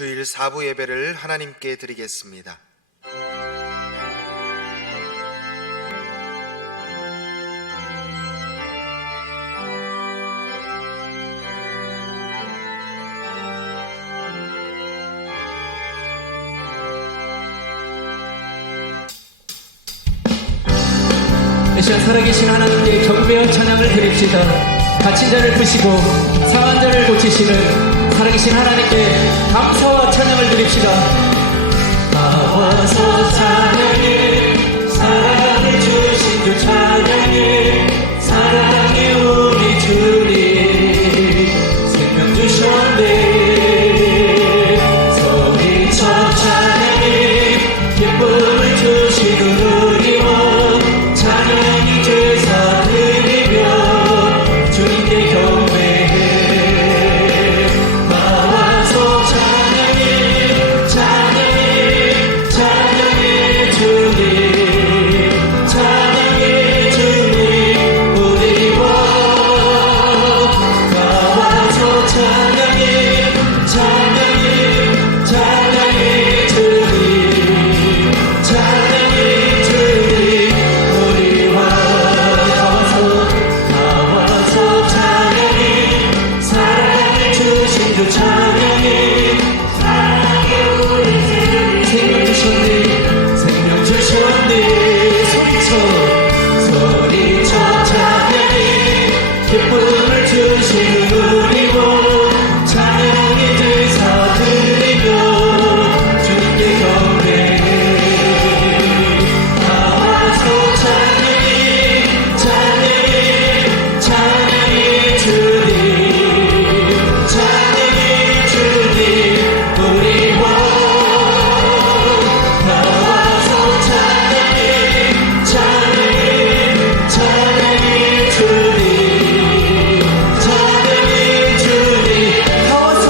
주일 4부 예배를 하나님께 드리겠습니다. 이 시간 살아계신 하나님께 경배와 찬양을 드립시다. 갇힌 자를 푸시고 상한 자를 고치시는 살아계신 하나님께 감사와 찬양을 드립시다. 나와서 찬양해, 사랑해 주신 주 찬양해, 사랑해 우리 주님 생명 주셨네. 소리쳐 찬양해, 기쁨을 주시는 우리 왕 찬양이 제사 드리며 주님께 경배해. 나와서 찬양해, 찬양해, 찬양해 주님, 찬양해 주님 우리 왕. 나와서 찬양해, 찬양해, 찬양해 주님, 찬양해 주님 우리 왕. 나와서 찬양해, 사랑해 주신 주 찬양해, 사랑해 우리 주님 생명 주셨네, 생명 주셨네. 소리쳐 찬양해, 기쁨을 주시는 우리 왕 찬양의 제사 드리며 주님께 경배해. 나와서 찬양해, 찬양해, 찬양해 주님, 찬양해 주님 우리 왕. 나와서 찬양해, 찬양해, 찬양해 주님, 찬양해 주님. 나와서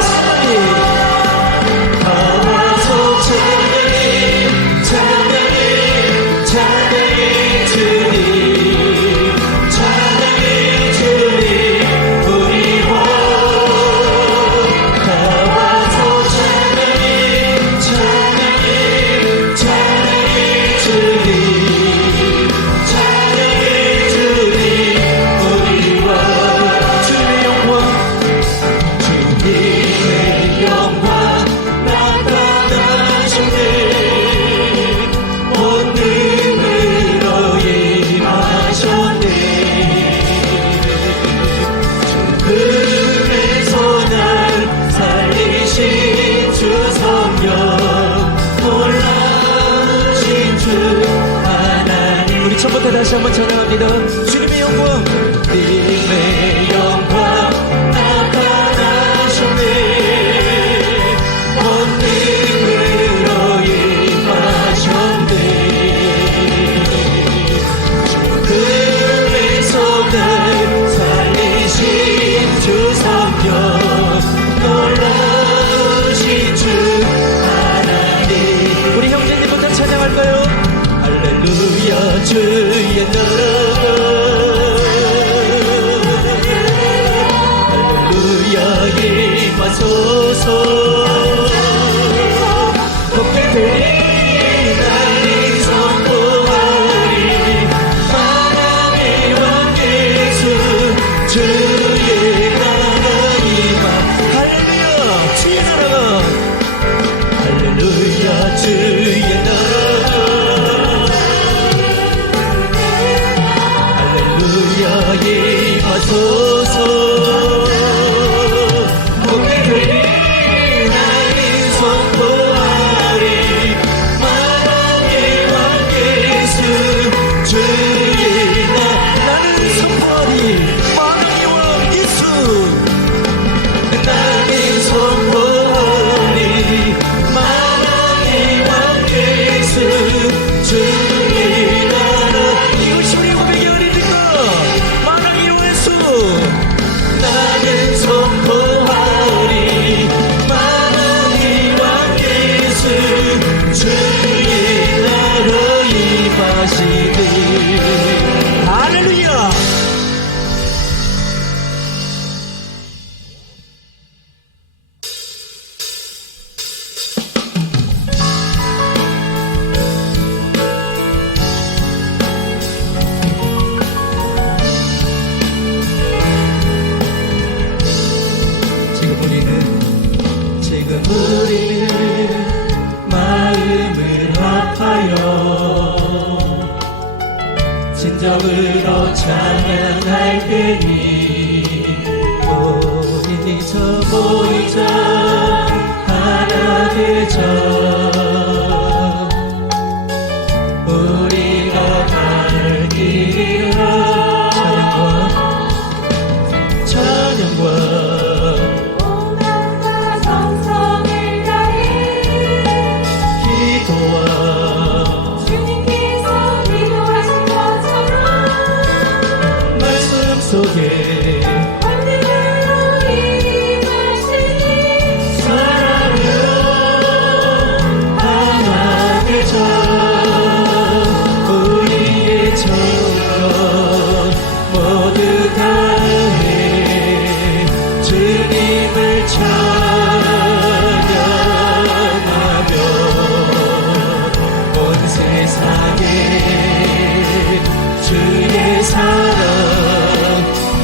찬양해, 나와서 찬양해, 찬양해, 찬양해 주님, 찬양해 주님 우리 왕. 나와서 찬양해, 찬양해, 찬양해 주님, 찬양해 주님 우리 왕. 주님의 영광, 주님의 영광 나타나셨네. 온 능으로 임하셨네. 죽음에서 날 살리신 주 성령, 놀라우신 주 하나님. 우리 처음부터 다시 한번 찬양합니다. 주님의 영광, 주님의 영광 나타나셨네. 온 능으로 임하셨네. 죽음에서 날 살리신 주 성령, 놀라우신 주 하나님. 우리 형제님부터 찬양할까요? 할렐루야 주의 나라가, 할렐루야 임하소서. 복된 되리 나를 선포하리, 사랑의 왕 예수 주의 나라 임하. 할렐루야 주의 나라가, 할렐루야 주의 나라가, 할렐루야 임하소서. 복된 되리 나를 선포하리, 사랑의 왕 예수 주의 나를 선포하리. 사랑의 왕 예수 나를 선포하리, 사랑의 왕 되자. 우리가 갈 길이라. 찬양과 오만과 정성을 다해 기도와 주님께서 기도하신 것처럼 말씀 속에 권능으로 임하시니 사랑으로 하나 되자. 우리의 정령 모두 다해 주님을 찬양하며 온 세상에 주의 사랑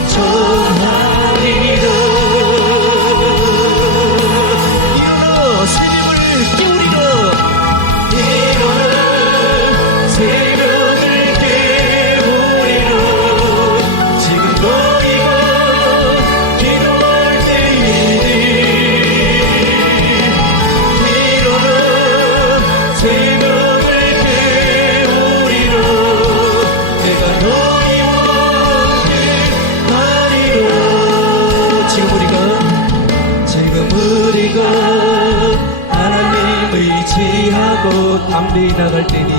전하리라. 일어나 새벽을 깨우리라. 일어나 새벽을 깨우리라. 지금 너희가 기도할 때이니 일어나 새벽을 깨우리라. 내가 너희와 함께 하리라. 지금 우리가 하나님 의지하고 담대히 나갈 때니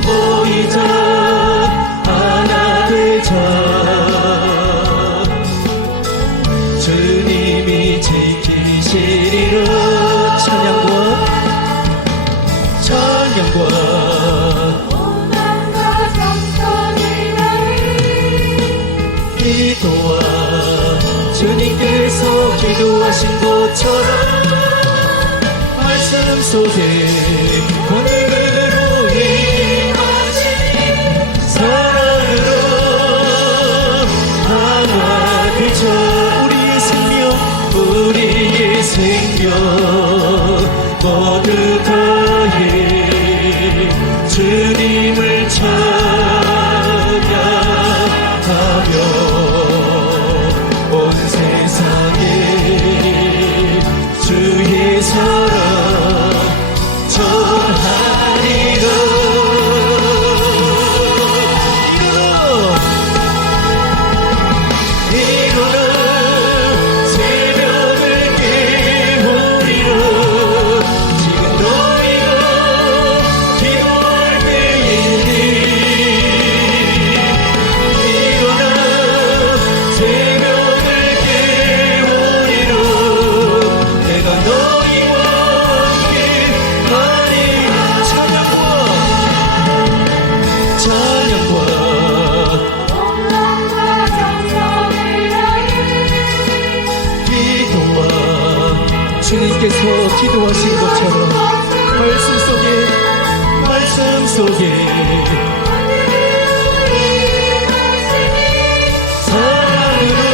보이자 하나 되자. 주님이 지키시리라. 찬양과 오만과 정성을 다해 기도와 주님께서 기도하신 것처럼 말씀 속에 권능으로 임하시니 사랑으로 하나 되자. 우리의 생명 모두 다해 주님을 찬양하며 온 세상에 주의 사랑 전하리라. 일어나 새벽을 깨우리라. 지금 너희가 기도할 때이니 일어나 새벽을 깨우리라. 내가 너희와 함께 하리라. 찬양과 오만과 정성을 다해 기도와 주님께서 기도하신 것처럼 말씀 속에 사랑으로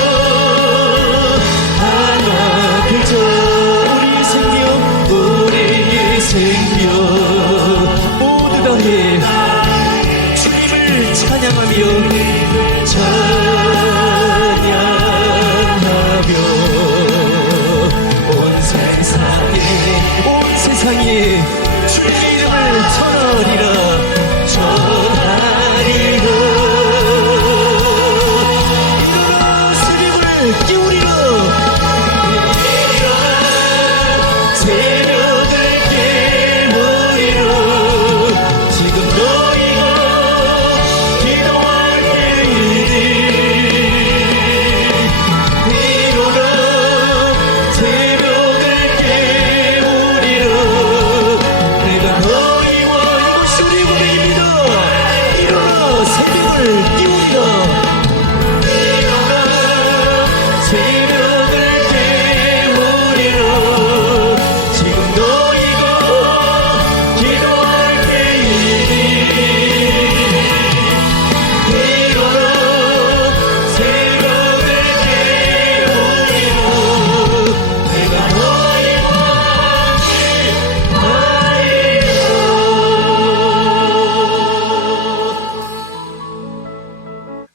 하나 되자. 우리의 생명 모두 다해 주님을 찬양하며 온 세상에 주의 이름을 전하리라.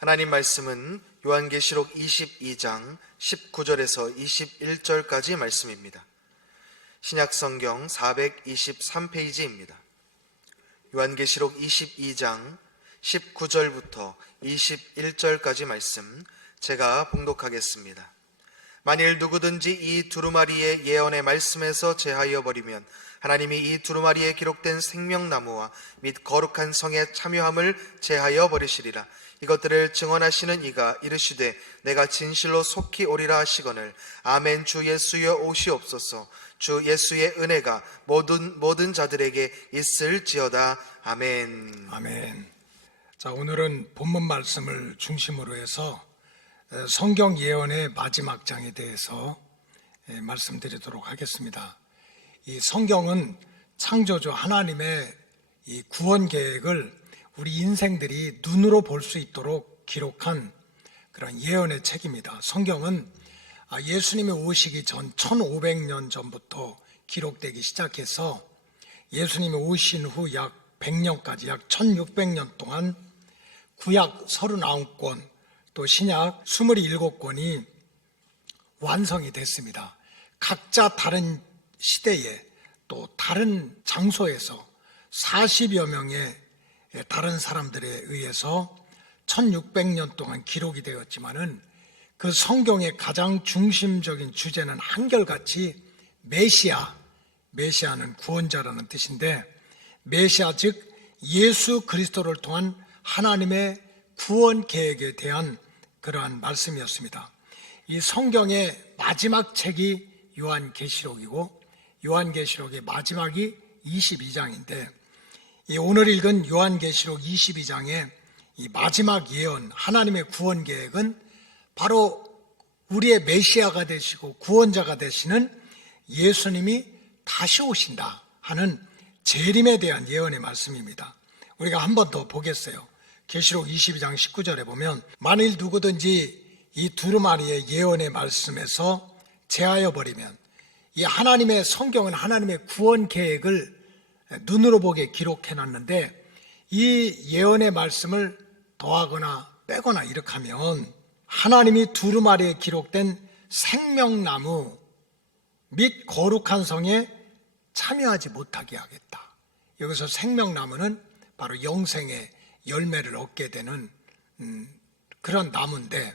하나님 말씀은 요한계시록 22장 19절에서 21절까지 말씀입니다. 신약성경 423페이지입니다. 요한계시록 22장 19절부터 21절까지 말씀 제가 봉독하겠습니다. 만일 누구든지 이 두루마리의 예언의 말씀에서 제하여 버리면 하나님이 이 두루마리에 기록된 생명나무와 및 거룩한 성의 참여함을 제하여 버리시리라. 이것들을 증언하시는 이가 이르시되 내가 진실로 속히 오리라 하시거늘 아멘. 주 예수여 오시옵소서. 주 예수의 은혜가 모든 자들에게 있을지어다. 아멘. 아멘. 자, 오늘은 본문 말씀을 중심으로 해서 성경 예언의 마지막 장에 대해서 말씀드리도록 하겠습니다. 이 성경은 창조주 하나님의 이 구원 계획을 우리 인생들이 눈으로 볼 수 있도록 기록한 그런 예언의 책입니다. 성경은 예수님이 오시기 전 1500년 전부터 기록되기 시작해서 예수님이 오신 후 약 100년까지 약 1600년 동안 구약 39권 또 신약 27권이 완성이 됐습니다. 각자 다른 시대에 또 다른 장소에서 40여 명의 다른 사람들에 의해서 1600년 동안 기록이 되었지만은 그 성경의 가장 중심적인 주제는 한결같이 메시아는 구원자라는 뜻인데, 메시아 즉 예수 그리스도를 통한 하나님의 구원 계획에 대한 그러한 말씀이었습니다. 이 성경의 마지막 책이 요한계시록이고 요한계시록의 마지막이 22장인데 오늘 읽은 요한계시록 22장의 이 마지막 예언, 하나님의 구원 계획은 바로 우리의 메시아가 되시고 구원자가 되시는 예수님이 다시 오신다 하는 재림에 대한 예언의 말씀입니다. 우리가 한 번 더 보겠어요. 계시록 22장 19절에 보면 만일 누구든지 이 두루마리의 예언의 말씀에서 제하여 버리면, 이 하나님의 성경은 하나님의 구원 계획을 눈으로 보게 기록해 놨는데 이 예언의 말씀을 더하거나 빼거나 이렇게 하면 하나님이 두루마리에 기록된 생명나무 및 거룩한 성에 참여하지 못하게 하겠다. 여기서 생명나무는 바로 영생의 열매를 얻게 되는 그런 나무인데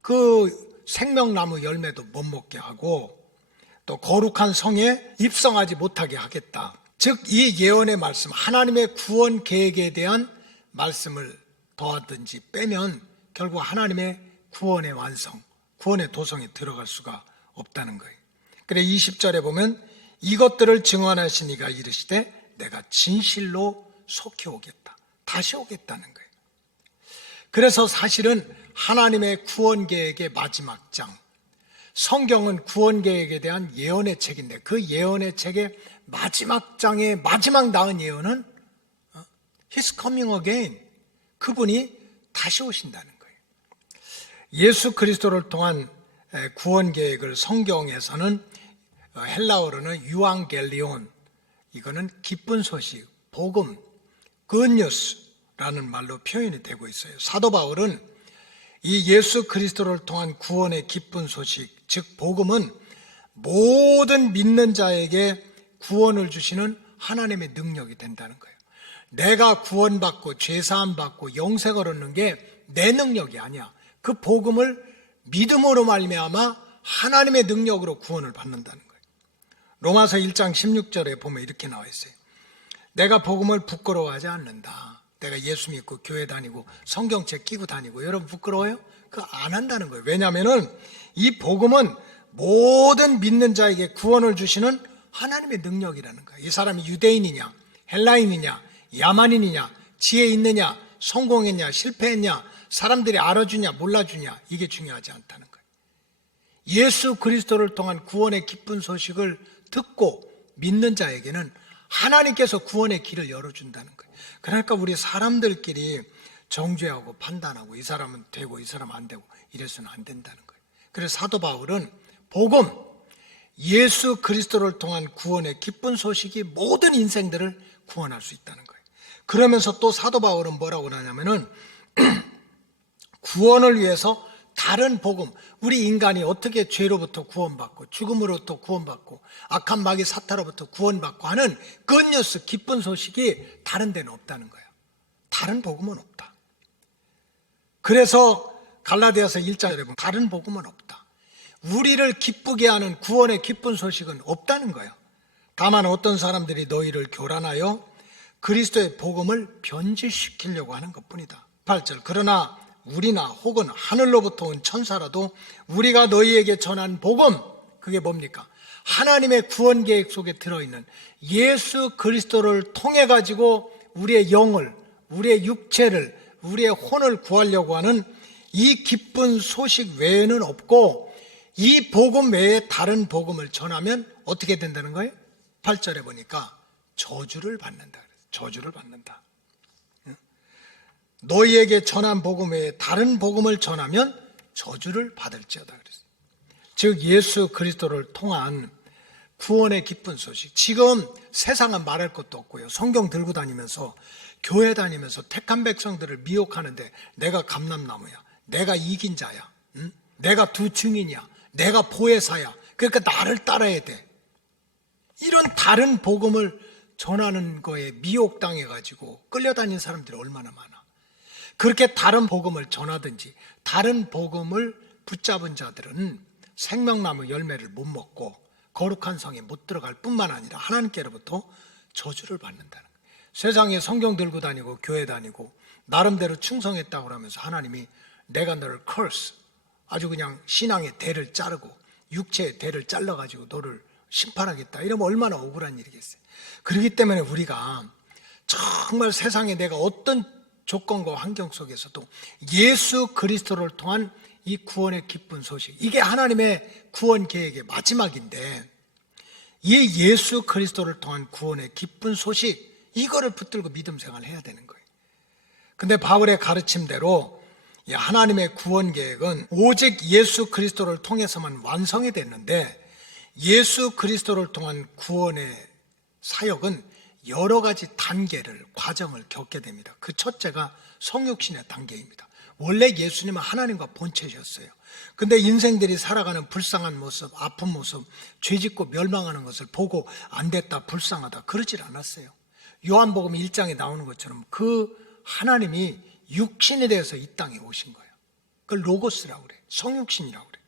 그 생명나무 열매도 못 먹게 하고 또 거룩한 성에 입성하지 못하게 하겠다. 즉 이 예언의 말씀, 하나님의 구원 계획에 대한 말씀을 더하든지 빼면 결국 하나님의 구원의 완성, 구원의 도성에 들어갈 수가 없다는 거예요. 그래 20절에 보면 이것들을 증언하신 이가 이르시되 내가 진실로 속히 오겠다. 다시 오겠다는 거예요. 그래서 사실은 하나님의 구원 계획의 마지막 장, 성경은 구원 계획에 대한 예언의 책인데 그 예언의 책의 마지막 장의 마지막 나은 예언은 He's coming again. 그분이 다시 오신다는 거예요. 예수 그리스도를 통한 구원 계획을 성경에서는 헬라어로는 유앙겔리온, 이거는 기쁜 소식, 복음, 굿뉴스라는 말로 표현이 되고 있어요. 사도 바울은 이 예수 그리스도를 통한 구원의 기쁜 소식, 즉 복음은 모든 믿는 자에게 구원을 주시는 하나님의 능력이 된다는 거예요. 내가 구원받고 죄사함 받고 영생을 얻는 게 내 능력이 아니야. 그 복음을 믿음으로 말미암아 하나님의 능력으로 구원을 받는다는 거예요. 로마서 1장 16절에 보면 이렇게 나와 있어요. 내가 복음을 부끄러워하지 않는다. 내가 예수 믿고 교회 다니고 성경책 끼고 다니고 여러분 부끄러워요? 그거 안 한다는 거예요. 왜냐하면 이 복음은 모든 믿는 자에게 구원을 주시는 하나님의 능력이라는 거예요. 이 사람이 유대인이냐 헬라인이냐 야만인이냐 지혜 있느냐 성공했냐 실패했냐 사람들이 알아주냐 몰라주냐 이게 중요하지 않다는 거예요. 예수 그리스도를 통한 구원의 기쁜 소식을 듣고 믿는 자에게는 하나님께서 구원의 길을 열어준다는 거예요. 그러니까 우리 사람들끼리 정죄하고 판단하고 이 사람은 되고 이 사람은 안 되고 이래서는 안 된다는 거예요. 그래서 사도 바울은 복음, 예수 그리스도를 통한 구원의 기쁜 소식이 모든 인생들을 구원할 수 있다는 거예요. 그러면서 또 사도 바울은 뭐라고 하냐면은 구원을 위해서 다른 복음, 우리 인간이 어떻게 죄로부터 구원받고 죽음으로부터 구원받고 악한 마귀 사탄으로부터 구원받고 하는 굿뉴스, 기쁜 소식이 다른 데는 없다는 거예요. 다른 복음은 없다. 그래서 갈라디아서 1장에 보면 다른 복음은 없다. 우리를 기쁘게 하는 구원의 기쁜 소식은 없다는 거예요. 다만 어떤 사람들이 너희를 교란하여 그리스도의 복음을 변질시키려고 하는 것뿐이다. 8절 그러나 우리나 혹은 하늘로부터 온 천사라도 우리가 너희에게 전한 복음, 그게 뭡니까? 하나님의 구원 계획 속에 들어있는 예수 그리스도를 통해 가지고 우리의 영을, 우리의 육체를, 우리의 혼을 구하려고 하는 이 기쁜 소식 외에는 없고, 이 복음 외에 다른 복음을 전하면 어떻게 된다는 거예요? 8절에 보니까 저주를 받는다. 저주를 받는다. 너희에게 전한 복음 외에 다른 복음을 전하면 저주를 받을지어다 그랬어요. 즉 예수 그리스도를 통한 구원의 기쁜 소식. 지금 세상은 말할 것도 없고요. 성경 들고 다니면서 교회 다니면서 택한 백성들을 미혹하는데 내가 감람나무야, 내가 이긴 자야, 내가 두 증인이야, 내가 보혜사야, 그러니까 나를 따라야 돼. 이런 다른 복음을 전하는 거에 미혹당해가지고 끌려다니는 사람들이 얼마나 많아. 그렇게 다른 복음을 전하든지 다른 복음을 붙잡은 자들은 생명나무 열매를 못 먹고 거룩한 성에 못 들어갈 뿐만 아니라 하나님께로부터 저주를 받는다는 거예요. 세상에 성경 들고 다니고 교회 다니고 나름대로 충성했다고 하면서 하나님이 내가 너를 curse, 아주 그냥 신앙의 대를 자르고 육체의 대를 잘라가지고 너를 심판하겠다, 이러면 얼마나 억울한 일이겠어요. 그렇기 때문에 우리가 정말 세상에 내가 어떤 조건과 환경 속에서도 예수 그리스도를 통한 이 구원의 기쁜 소식, 이게 하나님의 구원 계획의 마지막인데, 이 예수 그리스도를 통한 구원의 기쁜 소식, 이거를 붙들고 믿음 생활을 해야 되는 거예요. 근데 바울의 가르침대로 하나님의 구원 계획은 오직 예수 그리스도를 통해서만 완성이 됐는데, 예수 그리스도를 통한 구원의 사역은 여러 가지 단계를, 과정을 겪게 됩니다. 그 첫째가 성육신의 단계입니다. 원래 예수님은 하나님과 본체셨어요. 근데 인생들이 살아가는 불쌍한 모습, 아픈 모습, 죄짓고 멸망하는 것을 보고 안 됐다, 불쌍하다, 그러질 않았어요. 요한복음 1장에 나오는 것처럼 그 하나님이 육신에 대해서 이 땅에 오신 거예요. 그걸 로고스라고 그래요. 성육신이라고 그래요.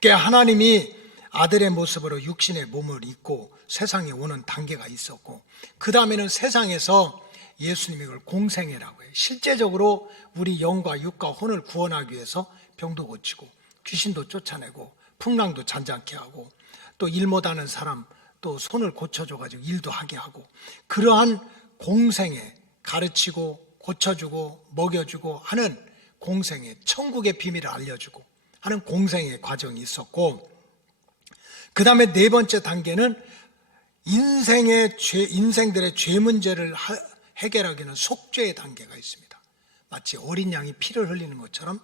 그러니까 하나님이 아들의 모습으로 육신의 몸을 입고 세상에 오는 단계가 있었고, 그 다음에는 세상에서 예수님이 그걸 공생애라고 해요. 실제적으로 우리 영과 육과 혼을 구원하기 위해서 병도 고치고 귀신도 쫓아내고 풍랑도 잔잔케 하고 또 일 못하는 사람 또 손을 고쳐줘가지고 일도 하게 하고, 그러한 공생애, 가르치고 고쳐주고 먹여주고 하는 공생애, 천국의 비밀을 알려주고 하는 공생의 과정이 있었고, 그 다음에 네 번째 단계는 인생들의 죄 문제를 해결하기 위한 속죄의 단계가 있습니다. 마치 어린 양이 피를 흘리는 것처럼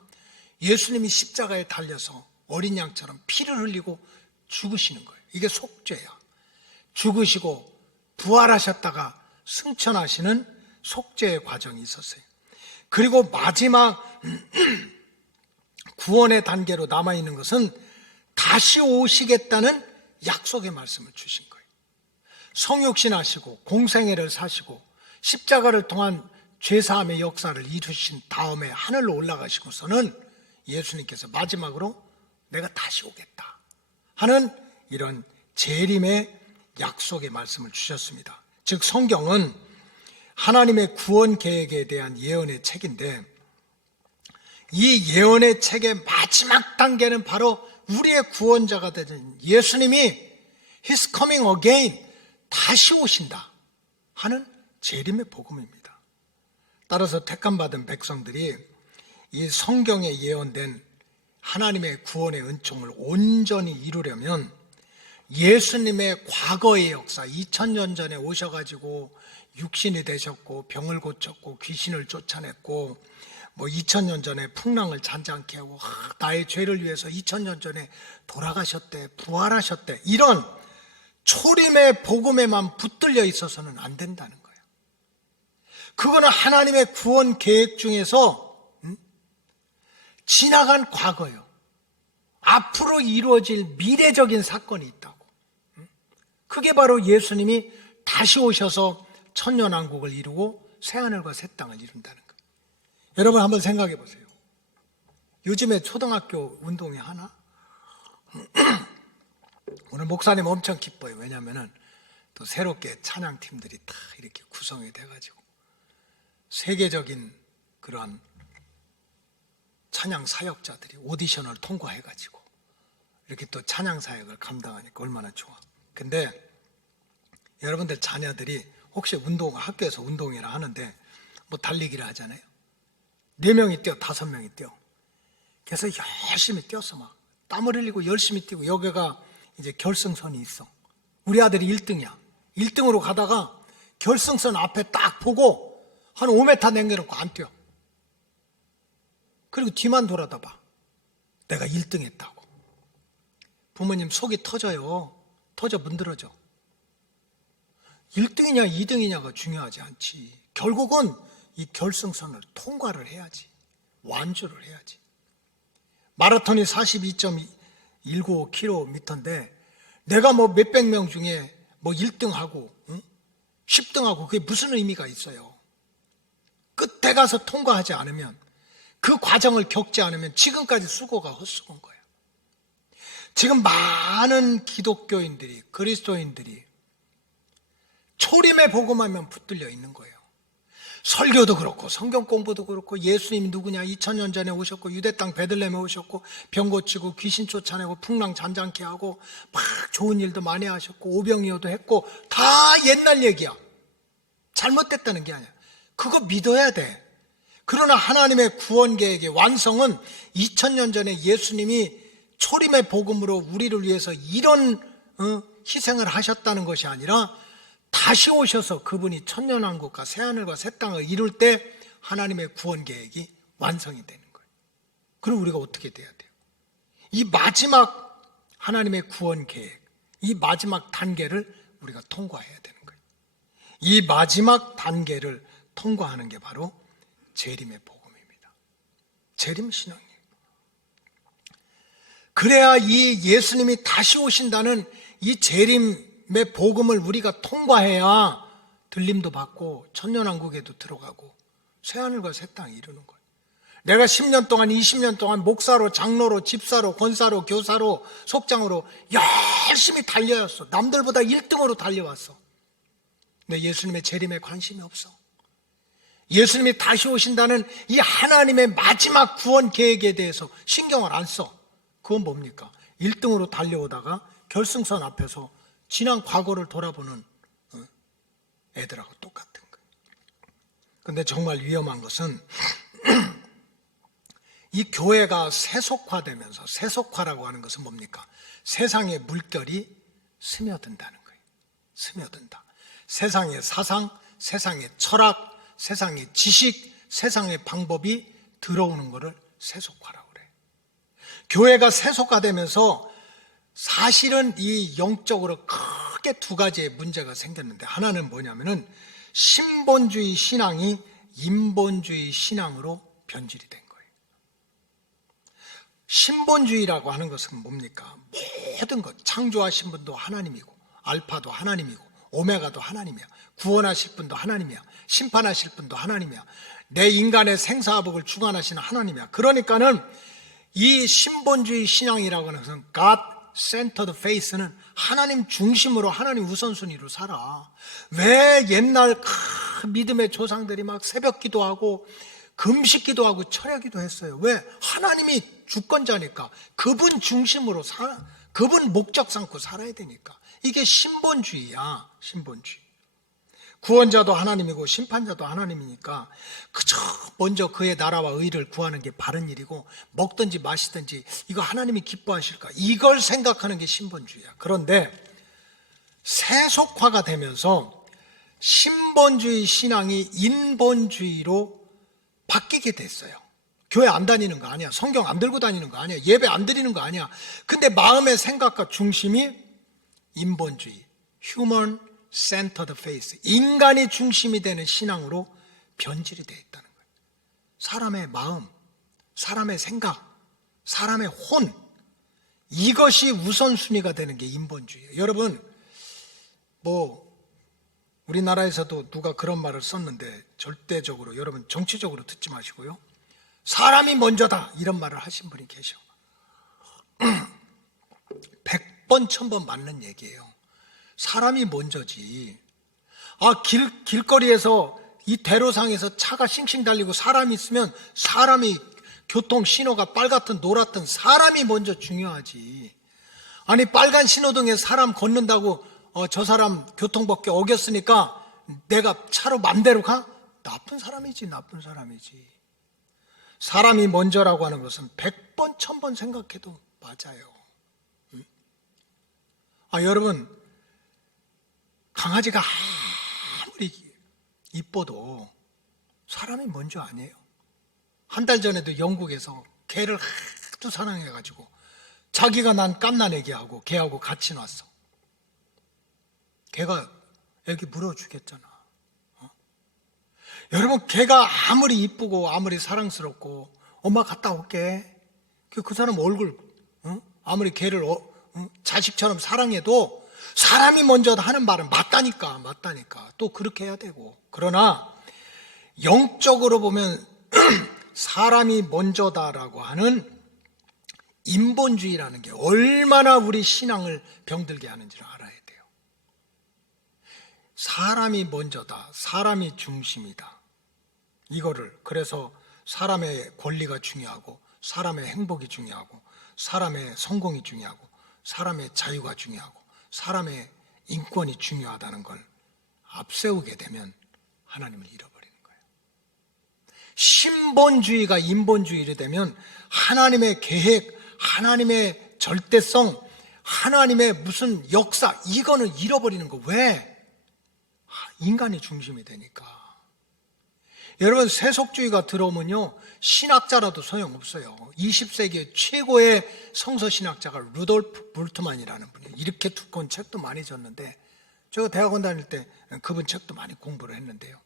예수님이 십자가에 달려서 어린 양처럼 피를 흘리고 죽으시는 거예요. 이게 속죄야. 죽으시고 부활하셨다가 승천하시는 속죄의 과정이 있었어요. 그리고 마지막 구원의 단계로 남아있는 것은 다시 오시겠다는 약속의 말씀을 주신 거예요. 성육신 하시고 공생애를 사시고 십자가를 통한 죄사함의 역사를 이루신 다음에 하늘로 올라가시고서는 예수님께서 마지막으로 내가 다시 오겠다 하는 이런 재림의 약속의 말씀을 주셨습니다. 즉 성경은 하나님의 구원 계획에 대한 예언의 책인데, 이 예언의 책의 마지막 단계는 바로 우리의 구원자가 되는 예수님이 He's coming again, 다시 오신다 하는 재림의 복음입니다. 따라서 택함받은 백성들이 이 성경에 예언된 하나님의 구원의 은총을 온전히 이루려면 예수님의 과거의 역사, 2000년 전에 오셔가지고 육신이 되셨고 병을 고쳤고 귀신을 쫓아냈고 2000년 전에 풍랑을 잔잔케 하고 나의 죄를 위해서 2000년 전에 돌아가셨대, 부활하셨대, 이런 초림의 복음에만 붙들려 있어서는 안 된다는 거예요. 그거는 하나님의 구원 계획 중에서 지나간 과거요. 앞으로 이루어질 미래적인 사건이 있다고. 그게 바로 예수님이 다시 오셔서 천년왕국을 이루고 새하늘과 새 땅을 이룬다는 거예요. 여러분 한번 생각해 보세요. 요즘에 초등학교 운동회 하나? 오늘 목사님 엄청 기뻐요. 왜냐하면 또 새롭게 찬양팀들이 다 이렇게 구성이 돼가지고 세계적인 그러한 찬양 사역자들이 오디션을 통과해가지고 이렇게 또 찬양 사역을 감당하니까 얼마나 좋아. 근데 여러분들 자녀들이 혹시 학교에서 운동회를 하는데 뭐 달리기를 하잖아요. 4명이 뛰어 5명이 뛰어. 그래서 열심히 뛰어서 막 땀을 흘리고 열심히 뛰고 여기가 이제 결승선이 있어. 우리 아들이 1등이야. 1등으로 가다가 결승선 앞에 딱 보고 한 5m 남겨놓고 안 뛰어. 그리고 뒤만 돌아다 봐. 내가 1등 했다고. 부모님 속이 터져요. 터져 문드러져. 1등이냐 2등이냐가 중요하지 않지. 결국은 이 결승선을 통과를 해야지. 완주를 해야지. 마라톤이 42.195km인데 내가 뭐 몇백 명 중에 뭐 1등하고 10등하고 그게 무슨 의미가 있어요. 끝에 가서 통과하지 않으면, 그 과정을 겪지 않으면 지금까지 수고가 헛수고인 거예요. 지금 많은 기독교인들이, 그리스도인들이 초림의 복음하면 붙들려 있는 거예요. 설교도 그렇고 성경 공부도 그렇고 예수님이 누구냐, 2000년 전에 오셨고 유대 땅 베들레헴에 오셨고 병 고치고 귀신 쫓아내고 풍랑 잔잔케 하고 막 좋은 일도 많이 하셨고 오병이어도 했고 다 옛날 얘기야. 잘못됐다는 게 아니야. 그거 믿어야 돼. 그러나 하나님의 구원 계획의 완성은 2000년 전에 예수님이 초림의 복음으로 우리를 위해서 이런 희생을 하셨다는 것이 아니라 다시 오셔서 그분이 천년왕국과 새하늘과 새 땅을 이룰 때 하나님의 구원 계획이 완성이 되는 거예요. 그럼 우리가 어떻게 돼야 돼요? 이 마지막 하나님의 구원 계획, 이 마지막 단계를 우리가 통과해야 되는 거예요. 이 마지막 단계를 통과하는 게 바로 재림의 복음입니다. 재림 신앙이에요. 그래야 이 예수님이 다시 오신다는 이 재림의 복음을 우리가 통과해야 들림도 받고 천년왕국에도 들어가고 새하늘과 새 땅을 이루는 거예요. 내가 10년 동안 20년 동안 목사로, 장로로, 집사로, 권사로, 교사로, 속장으로 열심히 달려왔어. 남들보다 1등으로 달려왔어. 근데 예수님의 재림에 관심이 없어. 예수님이 다시 오신다는 이 하나님의 마지막 구원 계획에 대해서 신경을 안 써. 그건 뭡니까? 1등으로 달려오다가 결승선 앞에서 지난 과거를 돌아보는 애들하고 똑같은 거예요. 근데 정말 위험한 것은 이 교회가 세속화되면서, 세속화라고 하는 것은 뭡니까? 세상의 물결이 스며든다는 거예요. 스며든다. 세상의 사상, 세상의 철학, 세상의 지식, 세상의 방법이 들어오는 것을 세속화라고 그래요. 교회가 세속화되면서 사실은 이 영적으로 크게 두 가지의 문제가 생겼는데, 하나는 뭐냐면은 신본주의 신앙이 인본주의 신앙으로 변질이 된 거예요. 신본주의라고 하는 것은 뭡니까? 모든 것, 창조하신 분도 하나님이고, 알파도 하나님이고, 오메가도 하나님이야. 구원하실 분도 하나님이야. 심판하실 분도 하나님이야. 내 인간의 생사화복을 주관하시는 하나님이야. 그러니까는 이 신본주의 신앙이라고 하는 것은 God-centered faith는 하나님 중심으로, 하나님 우선순위로 살아. 왜 옛날 믿음의 조상들이 막 새벽 기도하고 금식 기도하고 철야 기도했어요? 왜? 하나님이 주권자니까. 그분 중심으로 살아. 그분 목적 삼고 살아야 되니까. 이게 신본주의야. 신본주의. 구원자도 하나님이고 심판자도 하나님이니까 그저 먼저 그의 나라와 의를 구하는 게 바른 일이고, 먹든지 마시든지 이거 하나님이 기뻐하실까, 이걸 생각하는 게 신본주의야. 그런데 세속화가 되면서 신본주의 신앙이 인본주의로 바뀌게 됐어요. 교회 안 다니는 거 아니야. 성경 안 들고 다니는 거 아니야. 예배 안 드리는 거 아니야. 근데 마음의 생각과 중심이 인본주의, Human Centered Faith, 인간이 중심이 되는 신앙으로 변질이 되어 있다는 거예요. 사람의 마음, 사람의 생각, 사람의 혼, 이것이 우선순위가 되는 게 인본주의예요. 여러분, 우리나라에서도 누가 그런 말을 썼는데 절대적으로 여러분 정치적으로 듣지 마시고요. 사람이 먼저다 이런 말을 하신 분이 계셔. 100번 1000번 맞는 얘기예요. 사람이 먼저지. 길거리에서 이 대로상에서 차가 싱싱 달리고 사람이 있으면 사람이 교통 신호가 빨갛든 노랗든 사람이 먼저 중요하지. 아니 빨간 신호등에 사람 걷는다고 저 사람 교통법규 어겼으니까 내가 차로 맘대로 가? 나쁜 사람이지. 사람이 먼저라고 하는 것은 100번 1000번 생각해도 맞아요. 여러분, 강아지가 아무리 이뻐도 사람이 먼저 아니에요. 한 달 전에도 영국에서 개를 하도 사랑해가지고 자기가 난 깜나내기 하고 개하고 같이 놨어. 개가 애기 물어 주겠잖아. 여러분, 개가 아무리 이쁘고 아무리 사랑스럽고 엄마 갔다 올게, 그 사람 얼굴 아무리 개를 자식처럼 사랑해도 사람이 먼저 하는 말은 맞다니까. 또 그렇게 해야 되고. 그러나 영적으로 보면 사람이 먼저다라고 하는 인본주의라는 게 얼마나 우리 신앙을 병들게 하는지를 알아야 돼요. 사람이 먼저다, 사람이 중심이다. 이거를, 그래서 사람의 권리가 중요하고 사람의 행복이 중요하고 사람의 성공이 중요하고 사람의 자유가 중요하고 사람의 인권이 중요하다는 걸 앞세우게 되면 하나님을 잃어버리는 거예요. 신본주의가 인본주의로 되면 하나님의 계획, 하나님의 절대성, 하나님의 무슨 역사, 이거는 잃어버리는 거. 왜? 인간이 중심이 되니까. 여러분, 세속주의가 들어오면요, 신학자라도 소용없어요. 20세기의 최고의 성서신학자가 루돌프 불트만이라는 분이에요. 이렇게 두꺼운 책도 많이 졌는데, 제가 대학원 다닐 때 그분 책도 많이 공부를 했는데요.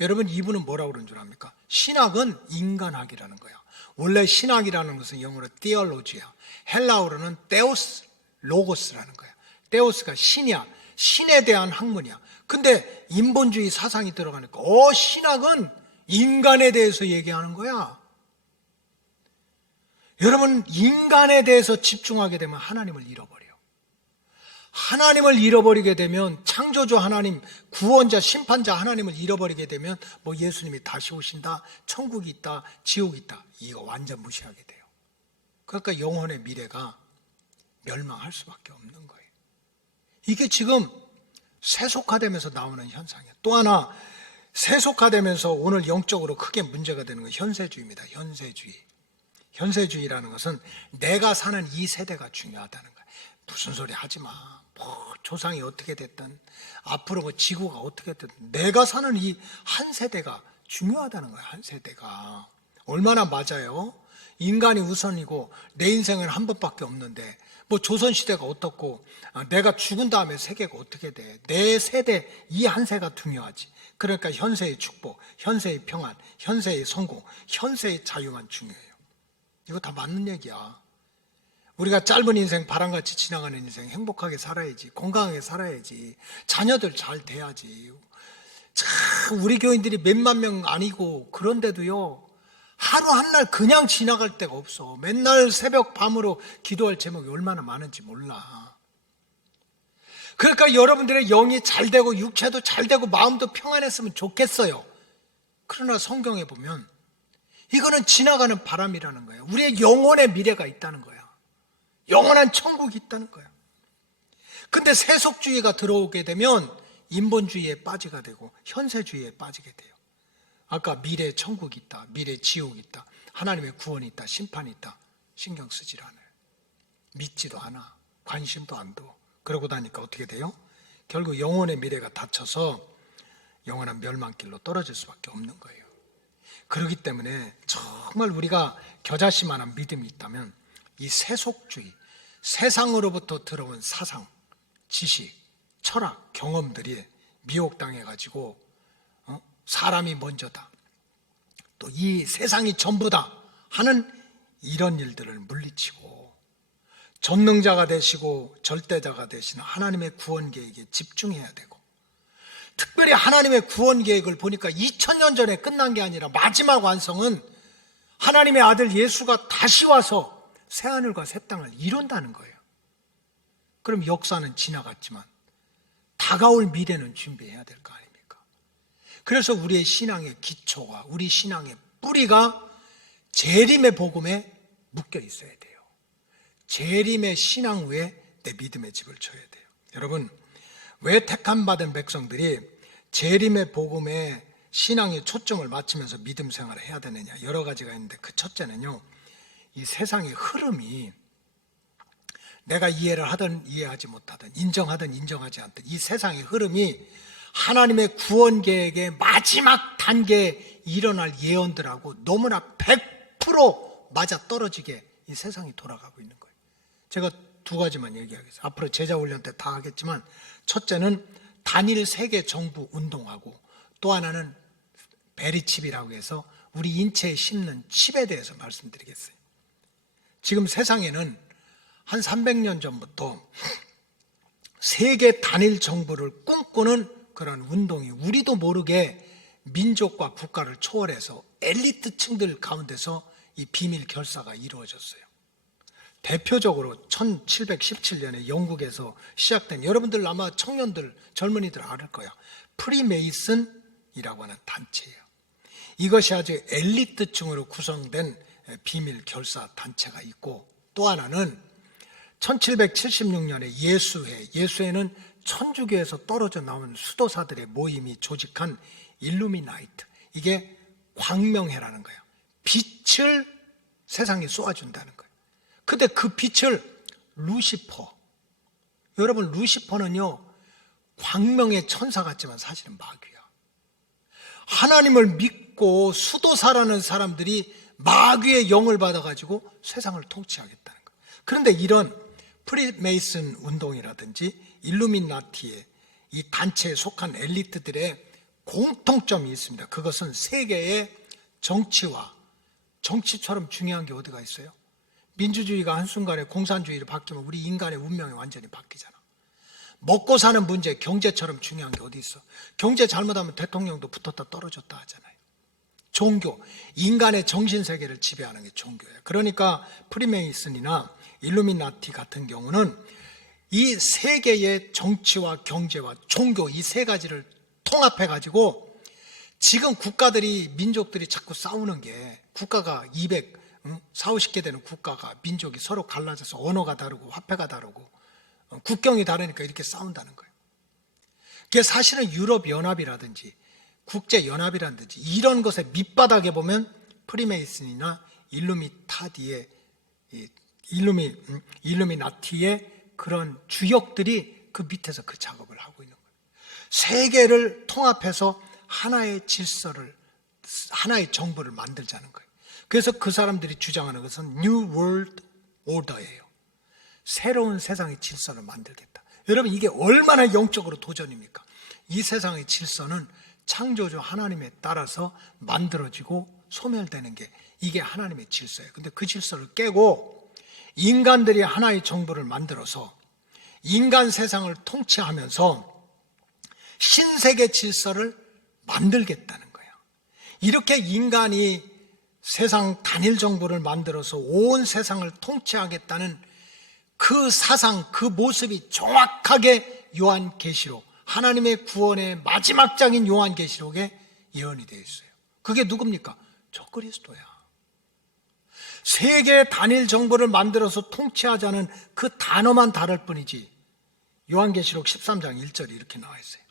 여러분, 이분은 뭐라고 그러는 줄 압니까? 신학은 인간학이라는 거야. 원래 신학이라는 것은 영어로 theology야. 헬라어로는 theos, logos라는 거야. theos가 신이야. 신에 대한 학문이야. 근데 인본주의 사상이 들어가니까 신학은 인간에 대해서 얘기하는 거야. 여러분, 인간에 대해서 집중하게 되면 하나님을 잃어버려요. 하나님을 잃어버리게 되면, 창조주 하나님, 구원자, 심판자 하나님을 잃어버리게 되면 예수님이 다시 오신다, 천국이 있다, 지옥이 있다, 이거 완전 무시하게 돼요. 그러니까 영혼의 미래가 멸망할 수밖에 없는 거예요. 이게 지금 세속화되면서 나오는 현상이에요. 또 하나, 세속화되면서 오늘 영적으로 크게 문제가 되는 건 현세주의입니다. 현세주의라는 것은 내가 사는 이 세대가 중요하다는 거예요. 무슨 소리 하지 마. 조상이 어떻게 됐든 앞으로 지구가 어떻게 됐든 내가 사는 이 한 세대가 중요하다는 거예요. 한 세대가 얼마나 맞아요? 인간이 우선이고 내 인생은 한 번밖에 없는데 조선시대가 어떻고 내가 죽은 다음에 세계가 어떻게 돼. 내 세대 이 한 세가 중요하지. 그러니까 현세의 축복, 현세의 평안, 현세의 성공, 현세의 자유만 중요해요. 이거 다 맞는 얘기야. 우리가 짧은 인생, 바람같이 지나가는 인생 행복하게 살아야지, 건강하게 살아야지, 자녀들 잘 돼야지. 참 우리 교인들이 몇만 명 아니고 그런데도요, 하루 한 날 그냥 지나갈 데가 없어. 맨날 새벽 밤으로 기도할 제목이 얼마나 많은지 몰라. 그러니까 여러분들의 영이 잘 되고 육체도 잘 되고 마음도 평안했으면 좋겠어요. 그러나 성경에 보면 이거는 지나가는 바람이라는 거예요. 우리의 영혼의 미래가 있다는 거야. 영원한 천국이 있다는 거야. 근데 세속주의가 들어오게 되면 인본주의에 빠지게 되고 현세주의에 빠지게 돼요. 아까 미래에 천국이 있다, 미래에 지옥이 있다, 하나님의 구원이 있다, 심판이 있다, 신경 쓰질 않아요. 믿지도 않아. 관심도 안 둬. 그러고 나니까 어떻게 돼요? 결국 영혼의 미래가 닫혀서 영원한 멸망길로 떨어질 수밖에 없는 거예요. 그렇기 때문에 정말 우리가 겨자씨만한 믿음이 있다면 이 세속주의, 세상으로부터 들어온 사상, 지식, 철학, 경험들이 미혹당해가지고 사람이 먼저다, 또 이 세상이 전부다 하는 이런 일들을 물리치고 전능자가 되시고 절대자가 되시는 하나님의 구원 계획에 집중해야 되고, 특별히 하나님의 구원 계획을 보니까 2000년 전에 끝난 게 아니라 마지막 완성은 하나님의 아들 예수가 다시 와서 새하늘과 새 땅을 이룬다는 거예요. 그럼 역사는 지나갔지만 다가올 미래는 준비해야 될 거 아닙니까? 그래서 우리의 신앙의 기초와 우리 신앙의 뿌리가 재림의 복음에 묶여 있어야 돼요. 재림의 신앙 위에 내 믿음의 집을 쳐야 돼요. 여러분, 왜 택함받은 백성들이 재림의 복음에 신앙의 초점을 맞추면서 믿음 생활을 해야 되느냐, 여러 가지가 있는데, 그 첫째는요, 이 세상의 흐름이 내가 이해를 하든 이해하지 못하든 인정하든 인정하지 않든 이 세상의 흐름이 하나님의 구원 계획의 마지막 단계에 일어날 예언들하고 너무나 100% 맞아떨어지게 이 세상이 돌아가고 있는 거예요. 제가 두 가지만 얘기하겠습니다. 앞으로 제자 훈련 때 다 하겠지만, 첫째는 단일 세계 정부 운동하고, 또 하나는 베리칩이라고 해서 우리 인체에 심는 칩에 대해서 말씀드리겠어요. 지금 세상에는 한 300년 전부터 세계 단일 정부를 꿈꾸는 그런 운동이 우리도 모르게 민족과 국가를 초월해서 엘리트층들 가운데서 이 비밀 결사가 이루어졌어요. 대표적으로 1717년에 영국에서 시작된, 여러분들 아마 청년들, 젊은이들 알을 거야, 프리메이슨이라고 하는 단체예요. 이것이 아주 엘리트층으로 구성된 비밀 결사 단체가 있고, 또 하나는 1776년에 예수회는 천주교에서 떨어져 나온 수도사들의 모임이 조직한 일루미나이트, 이게 광명회라는 거예요. 빛을 세상에 쏘아준다는 거예요. 근데 그 빛을 루시퍼, 여러분 루시퍼는요 광명의 천사 같지만 사실은 마귀야. 하나님을 믿고 수도사라는 사람들이 마귀의 영을 받아가지고 세상을 통치하겠다는 거예요. 그런데 이런 프리메이슨 운동이라든지 일루미나티의 이 단체에 속한 엘리트들의 공통점이 있습니다. 그것은 세계의 정치와, 정치처럼 중요한 게 어디가 있어요? 민주주의가 한순간에 공산주의로 바뀌면 우리 인간의 운명이 완전히 바뀌잖아. 먹고 사는 문제, 경제처럼 중요한 게 어디 있어? 경제 잘못하면 대통령도 붙었다 떨어졌다 하잖아요. 종교, 인간의 정신세계를 지배하는 게 종교예요. 그러니까 프리메이슨이나 일루미나티 같은 경우는 이 세계의 정치와 경제와 종교, 이 세 가지를 통합해가지고 지금 국가들이, 민족들이 자꾸 싸우는 게, 국가가 40-50개 되는 국가가, 민족이 서로 갈라져서 언어가 다르고 화폐가 다르고 국경이 다르니까 이렇게 싸운다는 거예요. 그게 사실은 유럽연합이라든지 국제연합이라든지 이런 것의 밑바닥에 보면 프리메이슨이나 일루미나티의 그런 주역들이 그 밑에서 그 작업을 하고 있는 거예요. 세계를 통합해서 하나의 질서를, 하나의 정부를 만들자는 거예요. 그래서 그 사람들이 주장하는 것은 New World Order예요. 새로운 세상의 질서를 만들겠다. 여러분, 이게 얼마나 영적으로 도전입니까? 이 세상의 질서는 창조주 하나님에 따라서 만들어지고 소멸되는 게, 이게 하나님의 질서예요. 근데 그 질서를 깨고 인간들이 하나의 정부를 만들어서 인간 세상을 통치하면서 신세계 질서를 만들겠다는 거예요. 이렇게 인간이 세상 단일 정부를 만들어서 온 세상을 통치하겠다는 그 사상, 그 모습이 정확하게 요한계시록, 하나님의 구원의 마지막 장인 요한계시록에 예언이 되어 있어요. 그게 누굽니까? 저 그리스도야. 세계 단일 정부를 만들어서 통치하자는 그 단어만 다를 뿐이지, 요한계시록 13장 1절이 이렇게 나와 있어요.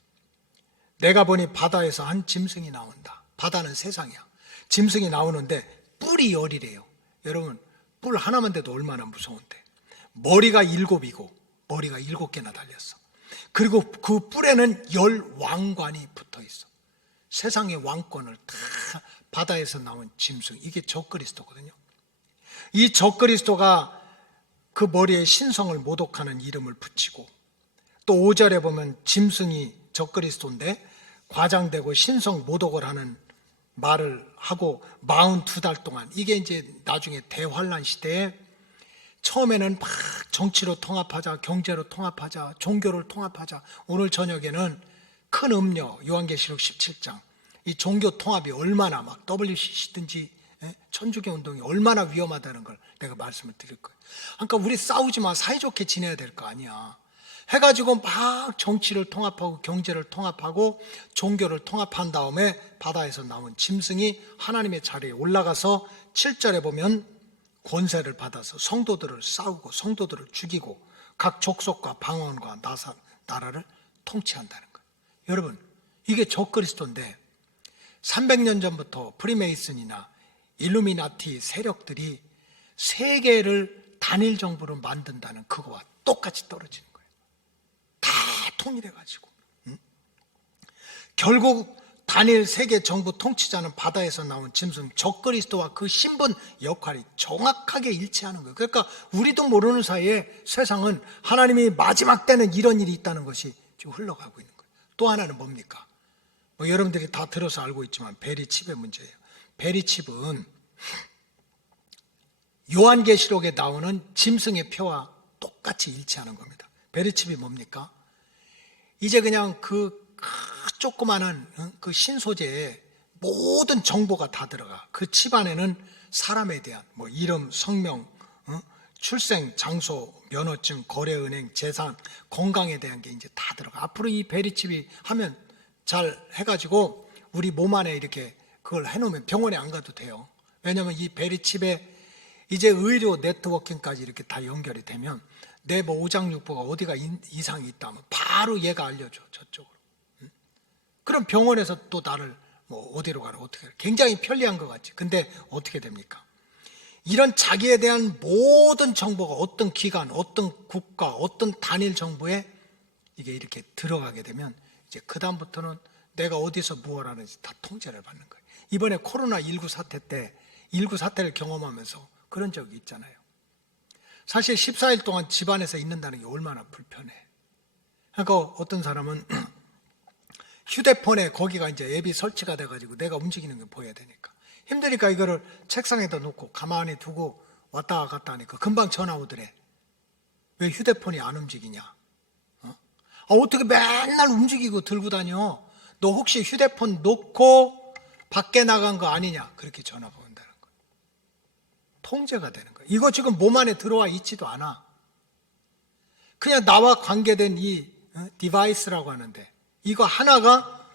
내가 보니 바다에서 한 짐승이 나온다. 바다는 세상이야. 짐승이 나오는데 뿔이 10이래요. 여러분, 뿔 하나만 돼도 얼마나 무서운데. 머리가 7이고 머리가 7개나 달렸어. 그리고 그 뿔에는 10왕관이 붙어 있어. 세상의 왕권을 다 바다에서 나온 짐승, 이게 적그리스도거든요. 이 적그리스도가 그 머리에 신성을 모독하는 이름을 붙이고, 또 5절에 보면 짐승이 적그리스도인데 과장되고 신성 모독을 하는 말을 하고 42달 동안, 이게 이제 나중에 대환란 시대에 처음에는 막 정치로 통합하자, 경제로 통합하자, 종교를 통합하자. 오늘 저녁에는 큰 음료, 요한계시록 17장, 이 종교 통합이 얼마나 막 WCC든지 천주교 운동이 얼마나 위험하다는 걸 내가 말씀을 드릴 거예요. 그러니까 우리 싸우지 마, 사이좋게 지내야 될 거 아니야. 해가지고 막 정치를 통합하고 경제를 통합하고 종교를 통합한 다음에 바다에서 나온 짐승이 하나님의 자리에 올라가서 7절에 보면 권세를 받아서 성도들을 싸우고 성도들을 죽이고 각 족속과 방언과 나라를 통치한다는 거예요. 여러분, 이게 적그리스도인데 300년 전부터 프리메이슨이나 일루미나티 세력들이 세계를 단일 정부로 만든다는 그거와 똑같이 떨어지는 거예요. 다 통일해가지고. 결국 단일 세계 정부 통치자는 바다에서 나온 짐승 적그리스도와 그 신분 역할이 정확하게 일치하는 거예요. 그러니까 우리도 모르는 사이에 세상은 하나님이 마지막 때는 이런 일이 있다는 것이 지금 흘러가고 있는 거예요. 또 하나는 뭡니까? 여러분들이 다 들어서 알고 있지만 베리칩의 문제예요. 베리칩은 요한계시록에 나오는 짐승의 표와 똑같이 일치하는 겁니다. 베리칩이 뭡니까? 이제 그냥 그 조그마한 그 신소재에 모든 정보가 다 들어가. 그 칩 안에는 사람에 대한 이름, 성명, 출생, 장소, 면허증, 거래은행, 재산, 건강에 대한 게 이제 다 들어가. 앞으로 이 베리칩이 하면 잘 해가지고 우리 몸 안에 이렇게 그걸 해놓으면 병원에 안 가도 돼요. 왜냐하면 이 베리칩에 이제 의료 네트워킹까지 이렇게 다 연결이 되면 내 오장육부가 어디가 이상이 있다면 바로 얘가 알려줘, 저쪽으로. 그럼 병원에서 또 나를 어디로 가라, 어떻게 가라. 굉장히 편리한 것 같지. 근데 어떻게 됩니까? 이런 자기에 대한 모든 정보가 어떤 기관, 어떤 국가, 어떤 단일 정부에 이게 이렇게 들어가게 되면 이제 그다음부터는 내가 어디서 무엇 하는지 다 통제를 받는 거예요. 이번에 코로나19 사태 때 19 사태를 경험하면서 그런 적이 있잖아요. 사실 14일 동안 집안에서 있는다는 게 얼마나 불편해. 그러니까 어떤 사람은 휴대폰에 거기가 이제 앱이 설치가 돼가지고 내가 움직이는 게 보여야 되니까 힘드니까 이거를 책상에다 놓고 가만히 두고 왔다 갔다 하니까 금방 전화 오더래. 왜 휴대폰이 안 움직이냐? 어떻게 맨날 움직이고 들고 다녀? 너 혹시 휴대폰 놓고 밖에 나간 거 아니냐? 그렇게 전화가 온다는 거예요. 통제가 되는 거예요. 이거 지금 몸 안에 들어와 있지도 않아. 그냥 나와 관계된 이 디바이스라고 하는데 이거 하나가